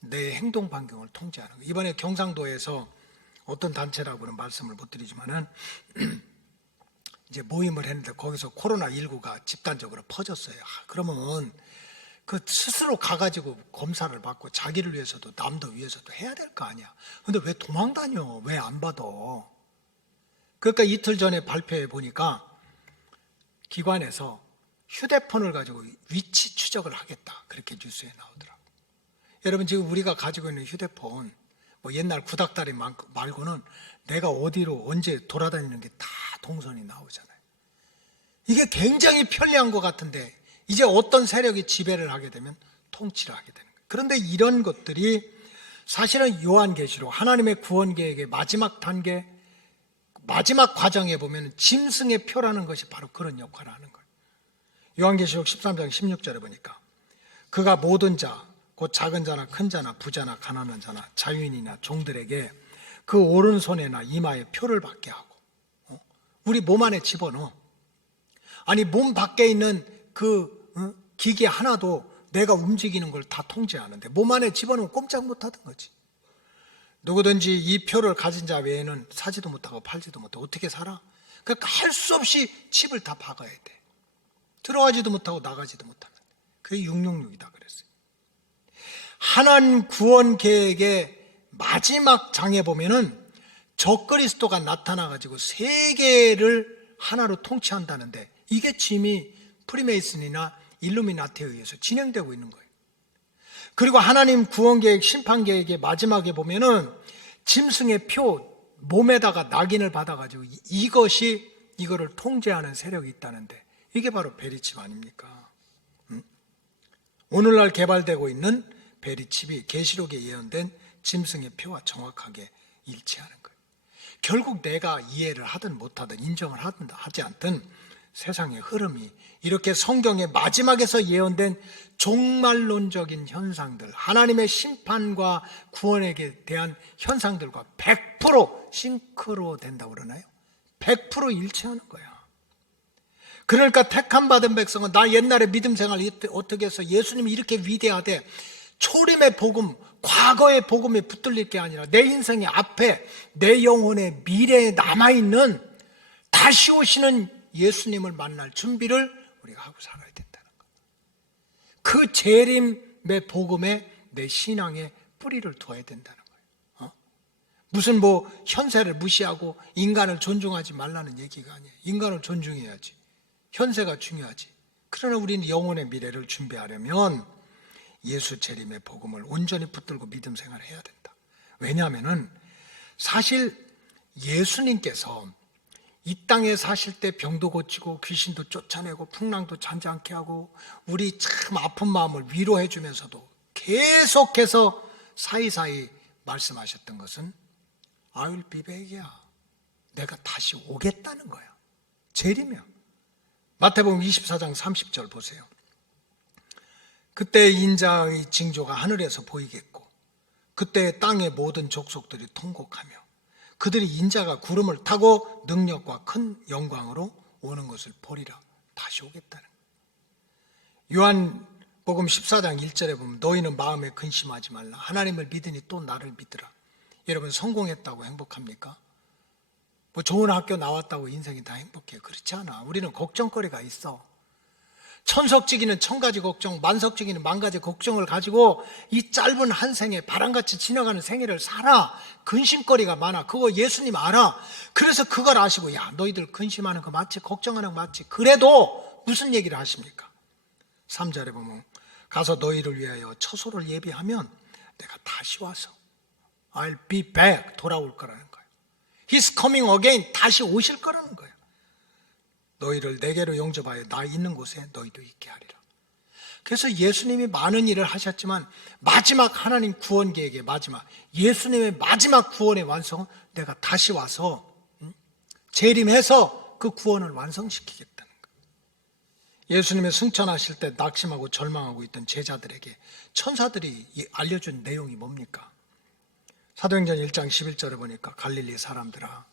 내 행동 반경을 통제하는 거예요. 이번에 경상도에서 어떤 단체라고는 말씀을 못 드리지만은 이제 모임을 했는데 거기서 코로나19가 집단적으로 퍼졌어요. 그러면 그 스스로 가가지고 검사를 받고 자기를 위해서도 남도 위해서도 해야 될 거 아니야. 근데 왜 도망다녀? 왜 안 받아? 그러니까 이틀 전에 발표해 보니까 기관에서 휴대폰을 가지고 위치 추적을 하겠다. 그렇게 뉴스에 나오더라고. 여러분 지금 우리가 가지고 있는 휴대폰 옛날 구닥다리 말고는 내가 어디로 언제 돌아다니는 게 다 동선이 나오잖아요. 이게 굉장히 편리한 것 같은데 이제 어떤 세력이 지배를 하게 되면 통치를 하게 되는 거예요. 그런데 이런 것들이 사실은 요한계시록 하나님의 구원 계획의 마지막 단계, 마지막 과정에 보면 짐승의 표라는 것이 바로 그런 역할을 하는 거예요. 요한계시록 13장 16절에 보니까 그가 모든 자, 곧 작은 자나 큰 자나 부자나 가난한 자나 자유인이나 종들에게 그 오른손에나 이마에 표를 받게 하고 우리 몸 안에 집어넣어. 아니 몸 밖에 있는 그 기계 하나도 내가 움직이는 걸 다 통제하는데 몸 안에 집어넣으면 꼼짝 못하던 거지. 누구든지 이 표를 가진 자 외에는 사지도 못하고 팔지도 못하고 어떻게 살아? 그러니까 할 수 없이 칩을 다 박아야 돼. 들어가지도 못하고 나가지도 못하는. 그게 666이다 그랬어요. 하나님 구원 계획의 마지막 장에 보면은 적그리스도가 나타나가지고 세계를 하나로 통치한다는데 이게 지금 프리메이슨이나 일루미나티에 의해서 진행되고 있는 거예요. 그리고 하나님 구원 계획, 심판 계획의 마지막에 보면은 짐승의 표 몸에다가 낙인을 받아가지고 이거를 통제하는 세력이 있다는데 이게 바로 베리칩 아닙니까? 오늘날 개발되고 있는 베리칩이 계시록에 예언된 짐승의 표와 정확하게 일치하는 거예요. 결국 내가 이해를 하든 못하든 인정을 하든 하지 않든 세상의 흐름이 이렇게 성경의 마지막에서 예언된 종말론적인 현상들, 하나님의 심판과 구원에 대한 현상들과 100% 싱크로 된다고 그러나요? 100% 일치하는 거야. 그러니까 택함 받은 백성은 나 옛날에 믿음 생활 어떻게 해서 예수님이 이렇게 위대하대, 초림의 복음, 과거의 복음에 붙들릴 게 아니라 내 인생의 앞에, 내 영혼의 미래에 남아있는 다시 오시는 예수님을 만날 준비를 우리가 하고 살아야 된다는 거예요. 그 재림의 복음에 내 신앙의 뿌리를 둬야 된다는 거예요. 무슨 현세를 무시하고 인간을 존중하지 말라는 얘기가 아니에요. 인간을 존중해야지. 현세가 중요하지. 그러나 우리는 영혼의 미래를 준비하려면 예수 재림의 복음을 온전히 붙들고 믿음 생활을 해야 된다. 왜냐하면 사실 예수님께서 이 땅에 사실 때 병도 고치고 귀신도 쫓아내고 풍랑도 잔잔케 하고 우리 참 아픈 마음을 위로해 주면서도 계속해서 사이사이 말씀하셨던 것은 I will be back이야. 내가 다시 오겠다는 거야. 재림이야. 마태복음 24장 30절 보세요. 그때 인자의 징조가 하늘에서 보이겠고 그때 땅의 모든 족속들이 통곡하며 그들이 인자가 구름을 타고 능력과 큰 영광으로 오는 것을 보리라. 다시 오겠다는 거예요. 요한복음 14장 1절에 보면 너희는 마음에 근심하지 말라. 하나님을 믿으니 또 나를 믿으라. 여러분 성공했다고 행복합니까? 좋은 학교 나왔다고 인생이 다 행복해요. 그렇지 않아. 우리는 걱정거리가 있어. 천석지기는 천가지 걱정, 만석지기는 만가지 걱정을 가지고 이 짧은 한 생에 바람같이 지나가는 생애를 살아. 근심거리가 많아. 그거 예수님 알아. 그래서 그걸 아시고 야 너희들 근심하는 거 맞지? 걱정하는 거 맞지? 그래도 무슨 얘기를 하십니까? 3절에 보면 가서 너희를 위하여 처소를 예비하면 내가 다시 와서 I'll be back 돌아올 거라는 거예요. He's coming again 다시 오실 거라는 거예요. 너희를 내게로 용접하여 나 있는 곳에 너희도 있게 하리라. 그래서 예수님이 많은 일을 하셨지만 마지막 하나님 구원 계획의 마지막 예수님의 마지막 구원의 완성은 내가 다시 와서 재림해서 그 구원을 완성시키겠다는 거예요. 예수님의 승천하실 때 낙심하고 절망하고 있던 제자들에게 천사들이 알려준 내용이 뭡니까? 사도행전 1장 11절에 보니까 갈릴리 사람들아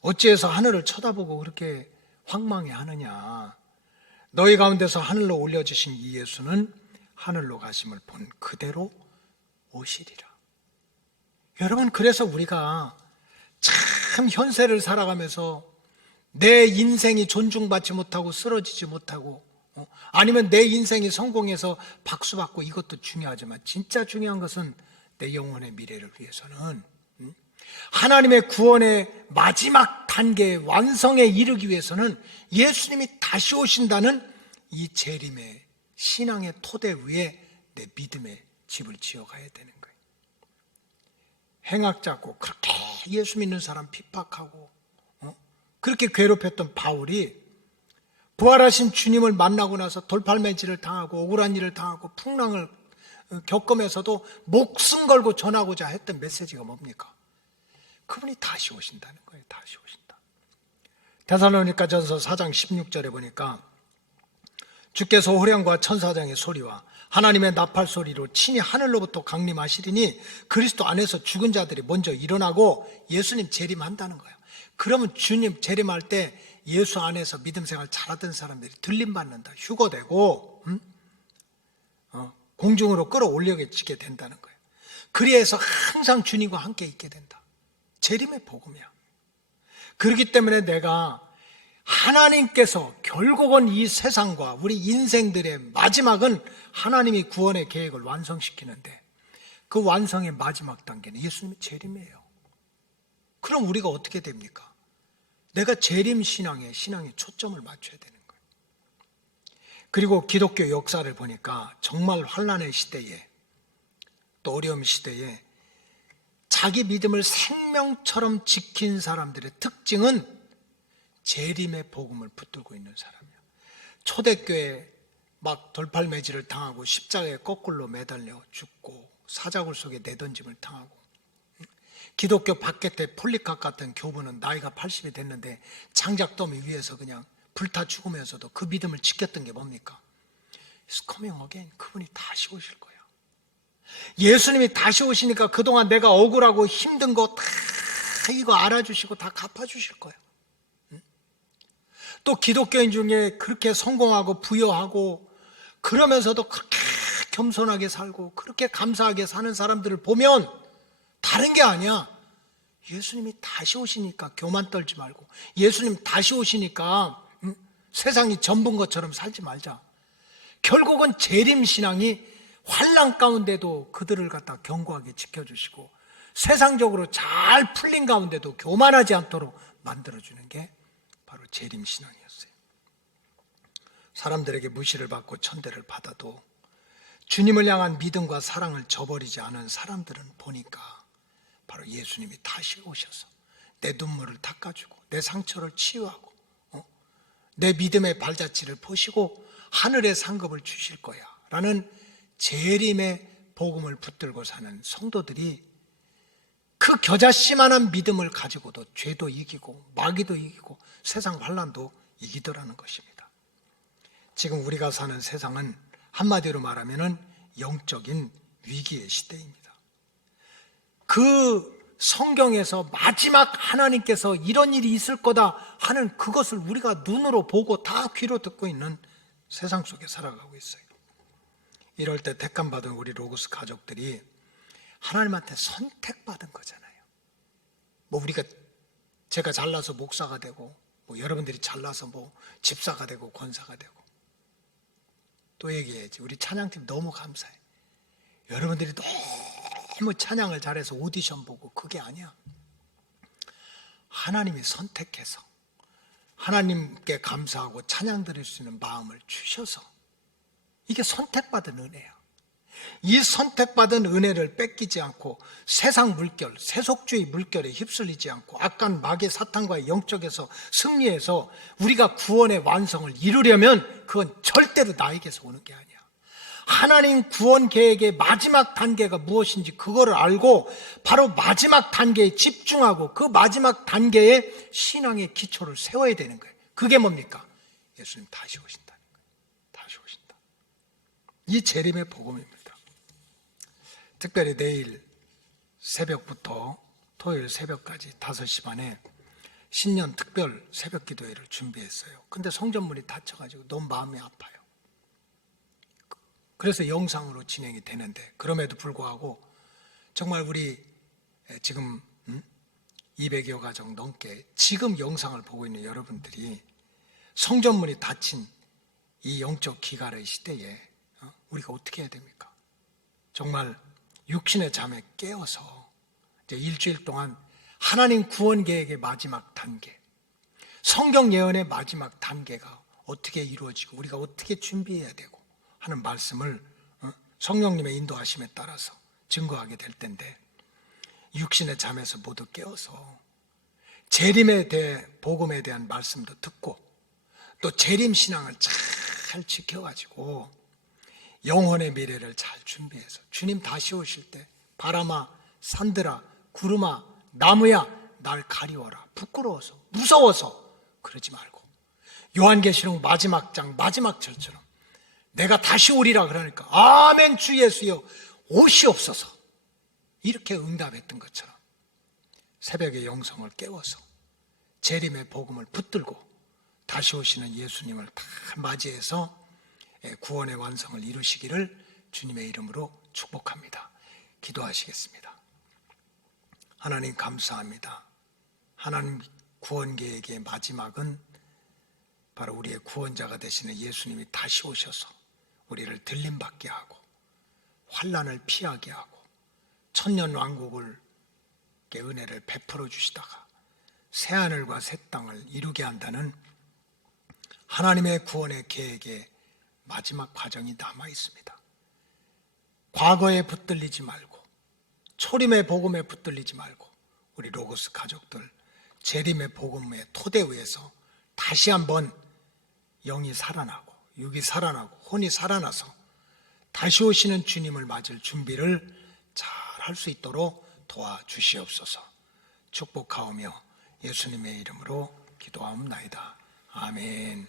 어찌해서 하늘을 쳐다보고 그렇게 황망해 하느냐. 너희 가운데서 하늘로 올려주신 이 예수는 하늘로 가심을 본 그대로 오시리라. 여러분 그래서 우리가 참 현세를 살아가면서 내 인생이 존중받지 못하고 쓰러지지 못하고 아니면 내 인생이 성공해서 박수받고 이것도 중요하지만 진짜 중요한 것은 내 영혼의 미래를 위해서는 하나님의 구원의 마지막 단계의 완성에 이르기 위해서는 예수님이 다시 오신다는 이 재림의 신앙의 토대 위에 내 믿음의 집을 지어가야 되는 거예요. 행악 잡고 그렇게 예수 믿는 사람 핍박하고 그렇게 괴롭혔던 바울이 부활하신 주님을 만나고 나서 돌팔매질을 당하고 억울한 일을 당하고 풍랑을 겪으면서도 목숨 걸고 전하고자 했던 메시지가 뭡니까? 그분이 다시 오신다는 거예요. 다시 오신다. 데살로니가전서 4장 16절에 보니까 주께서 호령과 천사장의 소리와 하나님의 나팔 소리로 친히 하늘로부터 강림하시리니 그리스도 안에서 죽은 자들이 먼저 일어나고 예수님 재림한다는 거예요. 그러면 주님 재림할 때 예수 안에서 믿음 생활 잘하던 사람들이 들림받는다. 휴거되고 공중으로 끌어올려지게 된다는 거예요. 그리해서 항상 주님과 함께 있게 된다. 재림의 복음이야. 그렇기 때문에 내가 하나님께서 결국은 이 세상과 우리 인생들의 마지막은 하나님이 구원의 계획을 완성시키는데 그 완성의 마지막 단계는 예수님의 재림이에요. 그럼 우리가 어떻게 됩니까? 내가 재림 신앙에 초점을 맞춰야 되는 거예요. 그리고 기독교 역사를 보니까 정말 환난의 시대에 또 어려움 시대에 자기 믿음을 생명처럼 지킨 사람들의 특징은 재림의 복음을 붙들고 있는 사람이에요. 초대교회 막 돌팔매질을 당하고 십자가에 거꾸로 매달려 죽고 사자굴 속에 내던짐을 당하고 기독교 바게트 폴리캅 같은 교부는 나이가 80이 됐는데 장작더미 위에서 그냥 불타 죽으면서도 그 믿음을 지켰던 게 뭡니까? It's coming again. 그분이 다시 오실 거야. 예수님이 다시 오시니까 그동안 내가 억울하고 힘든 거 다 이거 알아주시고 다 갚아주실 거예요. 또 기독교인 중에 그렇게 성공하고 부여하고 그러면서도 그렇게 겸손하게 살고 그렇게 감사하게 사는 사람들을 보면 다른 게 아니야. 예수님이 다시 오시니까 교만 떨지 말고, 예수님 다시 오시니까 세상이 전부인 것처럼 살지 말자. 결국은 재림신앙이 환난 가운데도 그들을 갖다 견고하게 지켜주시고 세상적으로 잘 풀린 가운데도 교만하지 않도록 만들어주는 게 바로 재림신앙이었어요. 사람들에게 무시를 받고 천대를 받아도 주님을 향한 믿음과 사랑을 저버리지 않은 사람들은 보니까 바로 예수님이 다시 오셔서 내 눈물을 닦아주고 내 상처를 치유하고 내 믿음의 발자취를 보시고 하늘의 상급을 주실 거야 라는 재림의 복음을 붙들고 사는 성도들이 그 겨자씨만한 믿음을 가지고도 죄도 이기고 마귀도 이기고 세상 환난도 이기더라는 것입니다. 지금 우리가 사는 세상은 한마디로 말하면 영적인 위기의 시대입니다. 그 성경에서 마지막 하나님께서 이런 일이 있을 거다 하는 그것을 우리가 눈으로 보고 다 귀로 듣고 있는 세상 속에 살아가고 있어요. 이럴 때 택함받은 우리 로고스 가족들이 하나님한테 선택받은 거잖아요. 뭐 제가 잘나서 목사가 되고 뭐 여러분들이 잘나서 뭐 집사가 되고 권사가 되고 또 얘기해야지. 우리 찬양팀 너무 감사해. 여러분들이 너무 찬양을 잘해서 오디션 보고 그게 아니야. 하나님이 선택해서 하나님께 감사하고 찬양 드릴 수 있는 마음을 주셔서 이게 선택받은 은혜야. 이 선택받은 은혜를 뺏기지 않고 세상 물결, 세속주의 물결에 휩쓸리지 않고 악한 마귀 사탄과의 영적에서 승리해서 우리가 구원의 완성을 이루려면 그건 절대로 나에게서 오는 게 아니야. 하나님 구원 계획의 마지막 단계가 무엇인지 그거를 알고 바로 마지막 단계에 집중하고 그 마지막 단계에 신앙의 기초를 세워야 되는 거예요. 그게 뭡니까? 예수님 다시 오신다는 거예요. 다시 오신다. 이 재림의 복음입니다. 특별히 내일 새벽부터 토요일 새벽까지 5시 반에 신년 특별 새벽 기도회를 준비했어요. 근데 성전문이 닫혀가지고 너무 마음이 아파요. 그래서 영상으로 진행이 되는데 그럼에도 불구하고 정말 우리 지금 200여 가정 넘게 지금 영상을 보고 있는 여러분들이 성전문이 닫힌 이 영적 기갈의 시대에 우리가 어떻게 해야 됩니까? 정말 육신의 잠에 깨어서 이제 일주일 동안 하나님 구원 계획의 마지막 단계, 성경 예언의 마지막 단계가 어떻게 이루어지고 우리가 어떻게 준비해야 되고 하는 말씀을 성령님의 인도하심에 따라서 증거하게 될 텐데 육신의 잠에서 모두 깨어서 재림에 대해 복음에 대한 말씀도 듣고 또 재림 신앙을 잘 지켜가지고 영혼의 미래를 잘 준비해서 주님 다시 오실 때 바람아 산들아 구름아 나무야 날 가리워라. 부끄러워서 무서워서 그러지 말고 요한계시록 마지막 장 마지막 절처럼 내가 다시 오리라 그러니까 아멘 주 예수여 오시옵소서 이렇게 응답했던 것처럼 새벽의 영성을 깨워서 재림의 복음을 붙들고 다시 오시는 예수님을 다 맞이해서 구원의 완성을 이루시기를 주님의 이름으로 축복합니다. 기도하시겠습니다. 하나님 감사합니다. 하나님 구원 계획의 마지막은 바로 우리의 구원자가 되시는 예수님이 다시 오셔서 우리를 들림받게 하고 환난을 피하게 하고 천년 왕국을 은혜를 베풀어 주시다가 새하늘과 새 땅을 이루게 한다는 하나님의 구원의 계획의 마지막 과정이 남아 있습니다. 과거에 붙들리지 말고 초림의 복음에 붙들리지 말고 우리 로고스 가족들 재림의 복음의 토대 위에서 다시 한번 영이 살아나고 육이 살아나고 혼이 살아나서 다시 오시는 주님을 맞을 준비를 잘 할 수 있도록 도와주시옵소서. 축복하오며 예수님의 이름으로 기도하옵나이다. 아멘.